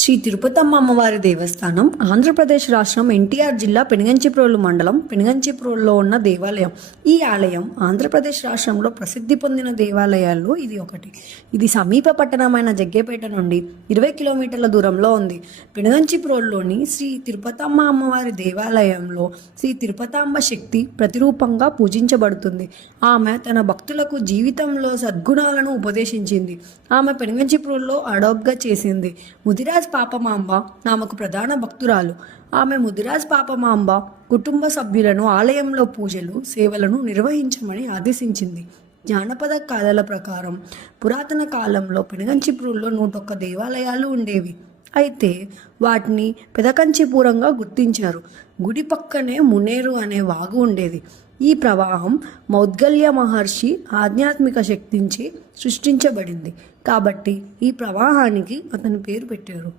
శ్రీ తిరుపతమ్మ అమ్మవారి దేవస్థానం ఆంధ్రప్రదేశ్ రాష్ట్రం ఎన్టీఆర్ జిల్లా పెనుగంచిప్రోలు మండలం పెనుగంచిప్రోలులో ఉన్న దేవాలయం. ఈ ఆలయం ఆంధ్రప్రదేశ్ రాష్ట్రంలో ప్రసిద్ధి పొందిన దేవాలయాల్లో ఇది ఒకటి. ఇది సమీప పట్టణమైన జగ్గేపేట నుండి 20 కిలోమీటర్ల దూరంలో ఉంది. పెనుగంచిప్రోలులోని శ్రీ తిరుపతమ్మ అమ్మవారి దేవాలయంలో శ్రీ తిరుపతాంబ శక్తి ప్రతిరూపంగా పూజించబడుతుంది. ఆమె తన భక్తులకు జీవితంలో సద్గుణాలను ఉపదేశించింది. ఆమె పెనుగంచిప్రోలులో అడాప్ట్గా చేసింది. ముదిరాజ్ పాపమాంబ ఆమెకు ప్రధాన భక్తురాలు. ఆమె ముదిరాజ్ పాపమాంబ కుటుంబ సభ్యులను ఆలయంలో పూజలు, సేవలను నిర్వహించమని ఆదేశించింది. జానపద కథల ప్రకారం పురాతన కాలంలో పెనుగంచిప్రోలులో 101 దేవాలయాలు ఉండేవి. అయితే వాటిని పెదకంచిపురంగా గుర్తించారు. గుడి పక్కనే మునేరు అనే వాగు ఉండేది. ఈ ప్రవాహం మౌద్గల్య మహర్షి ఆధ్యాత్మిక శక్తించి సృష్టించబడింది కాబట్టి ఈ ప్రవాహానికి అతని పేరు పెట్టారు.